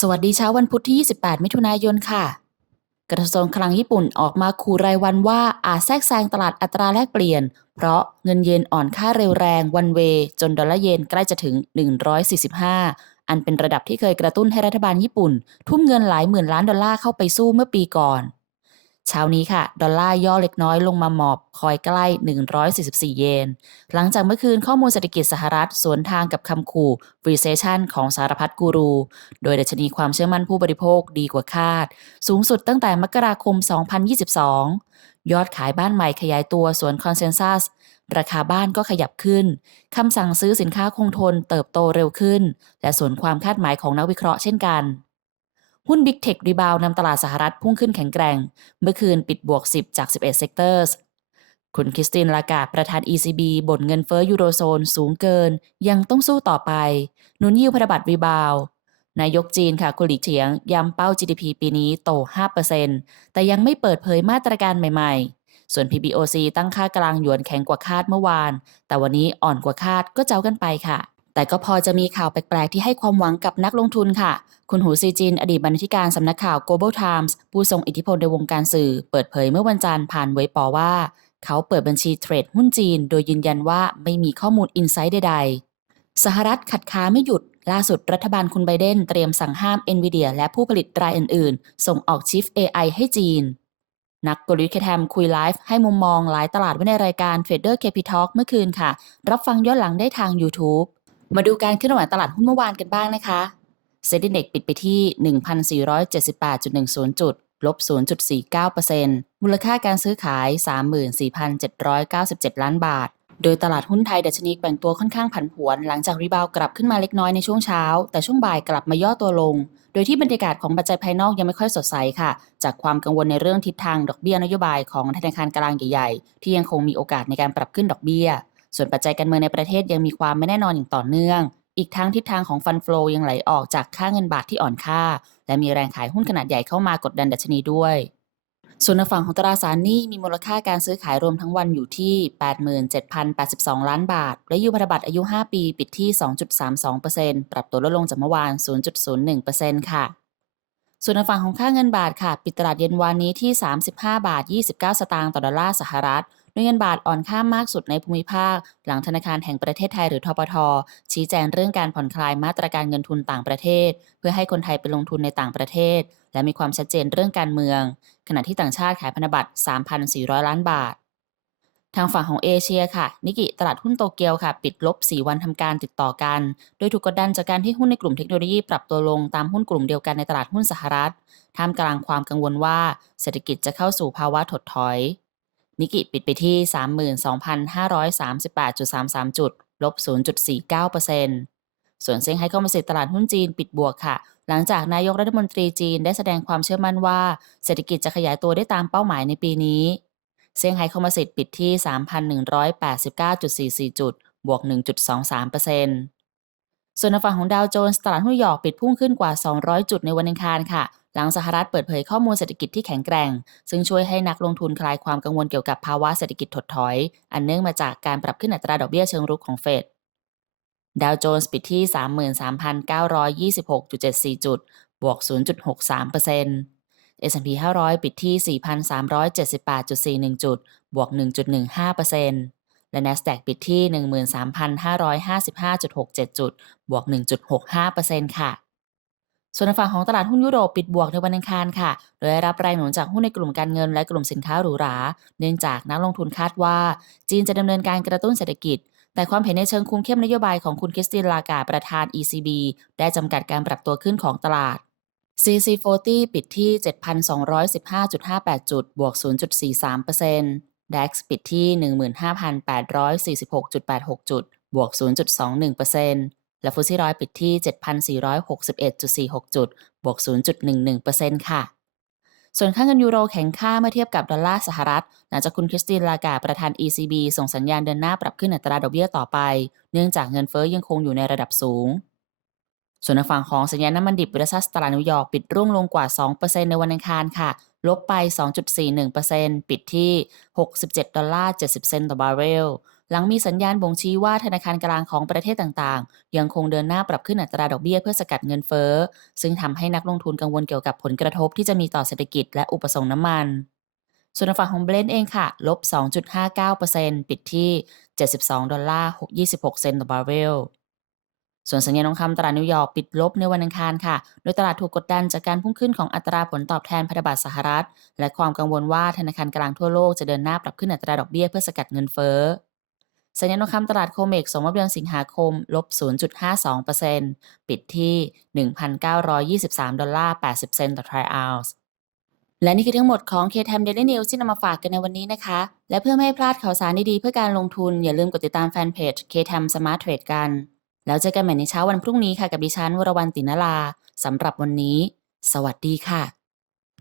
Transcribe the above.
สวัสดีเช้าวันพุธที่ 28 มิถุนายนค่ะ กระทรวงคลังญี่ปุ่นออกมาขู่รายวันว่าอาจแทรกแซงตลาดอัตราแลกเปลี่ยน เพราะเงินเยนอ่อนค่าเร็วแรงวันเว จนดอลลาร์เยนใกล้จะถึง 145 อันเป็นระดับที่เคยกระตุ้นให้รัฐบาลญี่ปุ่น ทุ่มเงินหลายหมื่นล้านดอลลาร์เข้าไปสู้เมื่อปีก่อน เช้านี้ค่ะ ดอลลาร์ย่อเล็กน้อยลงมาหมอบคอยใกล้ 144 เยน หลังจากเมื่อคืนข้อมูลเศรษฐกิจสหรัฐ สวนทางกับคำขู่ recession ของสารพัดกูรู โดยดัชนีความเชื่อมั่นผู้บริโภคดีกว่าคาด สูงสุดตั้งแต่มกราคม 2022 ยอดขายบ้านใหม่ขยายตัวสวนคอนเซนแซสราคาบ้านก็ขยับขึ้น คำสั่งซื้อสินค้าคงทนเติบโตเร็วขึ้น และสวนความคาดหมายของนักวิเคราะห์เช่นกัน หุ้น Big Tech รีบาวนำตลาดสหรัฐพุ่งขึ้นแข็งแกร่ง เมื่อคืนปิดบวก 10 จาก 11เซกเตอร์สคุณคริสตินลากาประธาน ECB บ่นเงินเฟ้อยูโรโซนสูงเกิน ยังต้องสู้ต่อไป หนุนยิวพันธบัตรรีบาวนายกจีนค่ะกุหลีเฉียงย้ำเป้า GDP ปีนี้โต 5%แต่ยังไม่เปิดเผยมาตรการใหม่ๆ ส่วน PBOC ตั้งค่ากลางหยวนแข็งกว่าคาดเมื่อวาน แต่วันนี้อ่อนกว่าคาดก็เจ้ากันไปค่ะ แต่ก็พอจะมีข่าวแปลกๆ ที่ให้ความหวังกับนักลงทุนค่ะ คุณหูซีจิน อดีตบรรณาธิการสำนักข่าว Global Times ผู้ทรงอิทธิพลในวงการสื่อ เปิดเผยเมื่อวันจันทร์ผ่านเว็บปอว่า เขาเปิดบัญชีเทรดหุ้นจีน โดยยืนยันว่าไม่มีข้อมูลอินไซต์ใดๆ สหรัฐขัดขาไม่หยุดล่าสุดรัฐบาลคุณไบเดนเตรียมสั่งห้าม NVIDIA และผู้ผลิตรายอื่นๆ ส่งออกชิป AI ให้จีน นักกลยุทธ์เคแทมคุยไลฟ์ให้มุมมองหลายตลาดไว้ในรายการ Trader KP Talk เมื่อคืนค่ะ รับฟังย้อนหลังได้ทาง YouTube มาดูการเคลื่อนไหวตลาดหุ้นเมื่อวานกันบ้างนะคะเซ็นดิเด็กปิดไปที่ 1,478.10 จุด ลบ 0.49%มูลค่าการซื้อขาย 34,797 ล้านบาท โดยตลาดหุ้นไทยดัชนีแกว่งตัวค่อนข้างผันผวน หลังจากรีบาวกลับขึ้นมาเล็กน้อยในช่วงเช้า แต่ช่วงบ่ายกลับมาย่อตัวลง โดยที่บรรยากาศของปัจจัยภายนอกยังไม่ค่อยสดใสค่ะ จากความกังวลในเรื่องทิศทางดอกเบี้ยนโยบายของธนาคารกลางใหญ่ๆ ที่ยังคงมีโอกาสในการปรับขึ้นดอกเบี้ย ส่วนปัจจัยการเมืองในประเทศยังมีความไม่แน่นอนอย่างต่อเนื่อง อีกทั้งทิศทางของฟันฟลอยังไหลออกจากค่าเงินบาทที่อ่อนค่า และมีแรงขายหุ้นขนาดใหญ่เข้ามากดดันดัชนีด้วย ส่วนในฝั่งของตราสารหนี้มีมูลค่าการซื้อขายรวมทั้งวันอยู่ที่ 87,082 ล้านบาท และยูพันธบัตรอายุ 5 ปีปิดที่ 2.32%ปรับตัวลดลงจากเมื่อวาน 0.01%ค่ะส่วนในฝั่งของค่าเงินบาทค่ะ ปิดตลาดเย็นวานนี้ที่ 35 บาท 29 สตางค์ต่อดอลลาร์สหรัฐ โดยเงินบาทอ่อนค่ามากสุดในภูมิภาค หลังธนาคารแห่งประเทศไทยหรือทปทชี้แจงเรื่องการผ่อนคลายมาตรการเงินทุนต่างประเทศ เพื่อให้คนไทยไปลงทุนในต่างประเทศ และมีความชัดเจนเรื่องการเมือง ขณะที่ต่างชาติขายพันธบัตร 3,400 ล้านบาททางฝั่งของเอเชียค่ะ นิกิตลาดหุ้นโตเกียวค่ะ ปิดลบ 4 วันทำการติดต่อกัน โดยถูกกดดันจากการที่หุ้นในกลุ่มเทคโนโลยีปรับตัวลงตามหุ้นกลุ่มเดียวกันในตลาดหุ้นสหรัฐ ท่ามกลางความกังวลว่าเศรษฐกิจจะเข้าสู่ภาวะถดถอย นิกิปิดไปที่ 32,538.33 จุด ลบ 0.49%ส่วนเซี่ยงไฮ้คอมมิวสิตตลาดหุ้นจีนปิดบวกค่ะ หลังจากนายกรัฐมนตรีจีนได้แสดงความเชื่อมั่นว่า เศรษฐกิจจะขยายตัวได้ตามเป้าหมายในปีนี้ เซี่ยงไฮ้คอมมิวสิตปิดที่ 3,189.44 จุด บวก 1.23%ส่วนในฝั่งของดาวโจนส์ตลาดหุ้นนิวยอร์กปิดพุ่งขึ้นกว่า 200 จุดในวันอังคารค่ะ หลังสหรัฐเปิดเผยข้อมูลเศรษฐกิจที่แข็งแกร่ง ซึ่งช่วยให้นักลงทุนคลายความกังวลเกี่ยวกับภาวะเศรษฐกิจถดถอย อันเนื่องมาจากการปรับขึ้นอัตราดอกเบี้ยเชิงรุกของเฟดดาวโจนส์ปิดที่ 33,926.74 จุด บวก 0.63% S&P 500 ปิดที่ 4,378.41 จุด บวก 1.15%และ NASDAQ ปิดที่ 13,555.67 จุด บวก 1.65%ค่ะ ส่วนฝั่งของตลาดหุ้นยุโรปปิดบวกในวันอังคารค่ะ โดยได้รับแรงหนุนจากหุ้นในกลุ่มการเงินและกลุ่มสินค้าหรูหรา เนื่องจากนักลงทุนคาดว่า จีนจะดำเนินการกระตุ้นเศรษฐกิจ แต่ความเห็นในเชิงคุมเข้มนโยบายของคุณคริสตินลากาประธาน ECB ได้จำกัดการปรับตัวขึ้นของตลาด CC40 ปิดที่ 7,215.58 จุด บวก 0.43% DAX ปิดที่ 15,846.86 จุด บวก 0.21% และฟุตซี่ร้อยปิดที่ 7,461.46 จุด บวก 0.11%ค่ะ ส่วนค่าเงินยูโรแข็งค่าเมื่อเทียบกับดอลลาร์สหรัฐ หลังจากคุณคริสตินลากาประธาน ECB ส่งสัญญาณเดินหน้าปรับขึ้นอัตราดอกเบี้ยต่อไป เนื่องจากเงินเฟ้อยังคงอยู่ในระดับสูงส่วนในฝั่งของสัญญาณน้ำมันดิบเวซัสตลาดนิวยอร์กปิดร่วงลงกว่า 2%ในวันอังคารค่ะ ลบไป 2.41%ปิดที่ 67 ดอลลาร์ 70 เซนต์ต่อบาร์เรล หลังมีสัญญาณบ่งชี้ว่าธนาคารกลางของประเทศต่างๆ ยังคงเดินหน้าปรับขึ้นอัตราดอกเบี้ยเพื่อสกัดเงินเฟ้อ ซึ่งทำให้นักลงทุนกังวลเกี่ยวกับผลกระทบที่จะมีต่อเศรษฐกิจและอุปสงค์น้ำมัน ส่วนฝั่งของเบลนด์เองค่ะลบ 2.59%ปิดที่ 72 ดอลลาร์ 26 เซนต์ต่อบาร์เรลส่วนสัญญาณทองคำตลาดนิวยอร์กปิดลบในวันอังคารค่ะ โดยตลาดถูกกดดันจากการพุ่งขึ้นของอัตราผลตอบแทนพันธบัตรสหรัฐ และความกังวลว่าธนาคารกลางทั่วโลกจะเดินหน้าปรับขึ้นอัตราดอกเบี้ยเพื่อสกัดเงินเฟ้อ สัญญาณทองคำตลาดโคเมกส่งมอบเดือนสิงหาคม ลบ 0.52%ปิดที่ 1,923 ดอลลาร์ 80 เซนต์ต่อทรออนซ์และนี่คือทั้งหมดของ KTM Daily News ที่นำมาฝากกันในวันนี้นะคะ และเพื่อไม่ให้พลาดข่าวสารดีๆ เพื่อการลงทุน อย่าลืมกดติดตามแฟนเพจ KTM Smart Trade กัน แล้วเจอกันใหม่ในเช้าวันพรุ่งนี้ค่ะกับดิฉันวรวรรณตินลาสำหรับวันนี้ สวัสดีค่ะ